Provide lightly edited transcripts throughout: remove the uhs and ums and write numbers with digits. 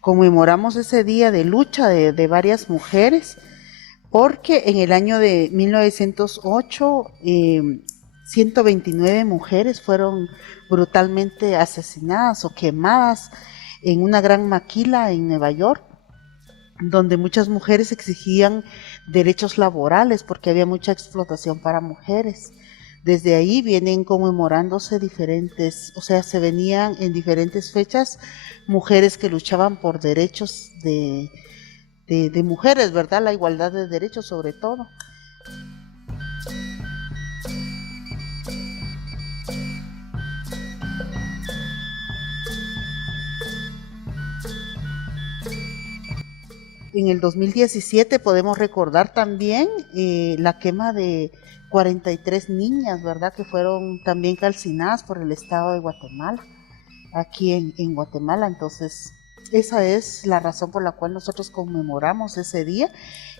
Conmemoramos ese día de lucha de varias mujeres, porque en el año de 1908 129 mujeres fueron brutalmente asesinadas o quemadas en una gran maquila en Nueva York, donde muchas mujeres exigían derechos laborales porque había mucha explotación para mujeres. Desde ahí vienen conmemorándose diferentes, o sea, se venían en diferentes fechas mujeres que luchaban por derechos de mujeres, ¿verdad? La igualdad de derechos sobre todo. En el 2017 podemos recordar también la quema de 43 niñas, ¿verdad? Que fueron también calcinadas por el Estado de Guatemala, aquí en Guatemala. Entonces, esa es la razón por la cual nosotros conmemoramos ese día.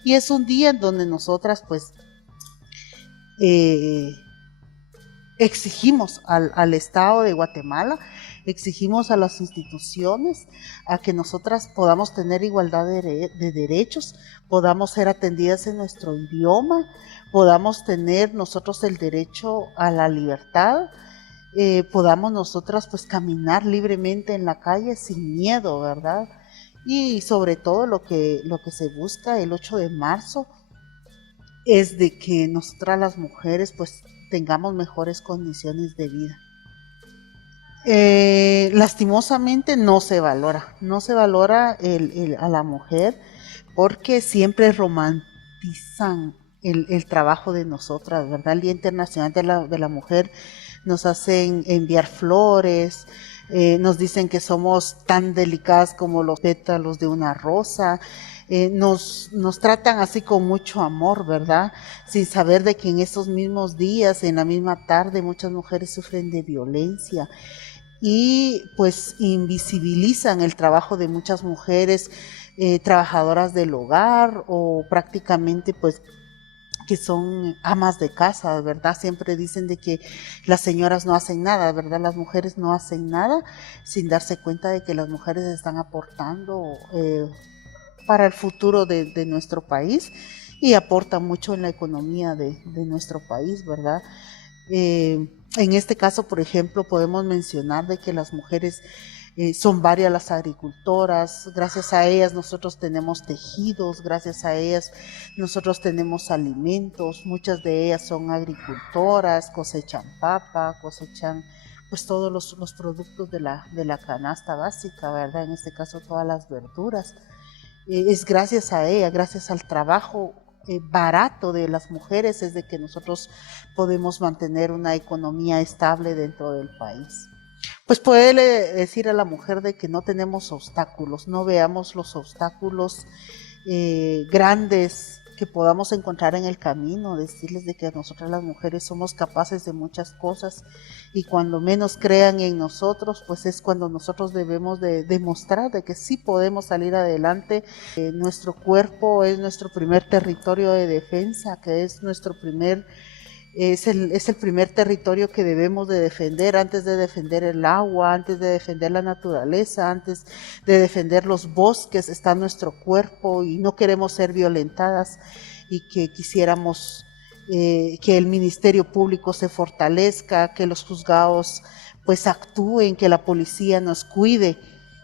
Y es un día en donde nosotras, pues, eh, exigimos al Estado de Guatemala, exigimos a las instituciones a que nosotras podamos tener igualdad de derechos, podamos ser atendidas en nuestro idioma, podamos tener nosotros el derecho a la libertad, podamos nosotras pues caminar libremente en la calle sin miedo, ¿verdad? Y sobre todo lo que se busca el 8 de marzo es de que nosotras las mujeres pues tengamos mejores condiciones de vida. Lastimosamente no se valora a la mujer porque siempre romantizan el trabajo de nosotras, ¿verdad? El Día Internacional de la Mujer nos hacen enviar flores, nos dicen que somos tan delicadas como los pétalos de una rosa, nos tratan así con mucho amor, ¿verdad? Sin saber de que en estos mismos días, en la misma tarde, muchas mujeres sufren de violencia y pues invisibilizan el trabajo de muchas mujeres trabajadoras del hogar o prácticamente pues que son amas de casa, ¿verdad? Siempre dicen de que las señoras no hacen nada, ¿verdad? Las mujeres no hacen nada sin darse cuenta de que las mujeres están aportando para el futuro de nuestro país y aportan mucho en la economía de nuestro país, ¿verdad? En este caso, por ejemplo, podemos mencionar de que las mujeres son varias las agricultoras, gracias a ellas nosotros tenemos tejidos, gracias a ellas nosotros tenemos alimentos, muchas de ellas son agricultoras, cosechan papa, cosechan pues todos los productos de la canasta básica, ¿verdad? En este caso todas las verduras. Es gracias a ella, gracias al trabajo barato de las mujeres es de que nosotros podemos mantener una economía estable dentro del país. Pues puede decir a la mujer de que no tenemos obstáculos, no veamos los obstáculos grandes que podamos encontrar en el camino, decirles de que nosotras las mujeres somos capaces de muchas cosas y cuando menos crean en nosotros, pues es cuando nosotros debemos de demostrar de que sí podemos salir adelante. Nuestro cuerpo es nuestro primer territorio de defensa, que es nuestro primer es el primer territorio que debemos de defender antes de defender el agua, antes de defender la naturaleza, antes de defender los bosques, está nuestro cuerpo y no queremos ser violentadas y que quisiéramos que el Ministerio Público se fortalezca, que los juzgados pues actúen, que la policía nos cuide,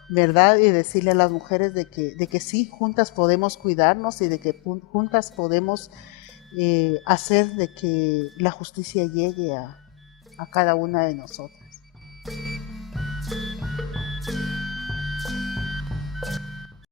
¿verdad? Y decirle a las mujeres de que sí, juntas podemos cuidarnos y de que juntas podemos hacer de que la justicia llegue a cada una de nosotras.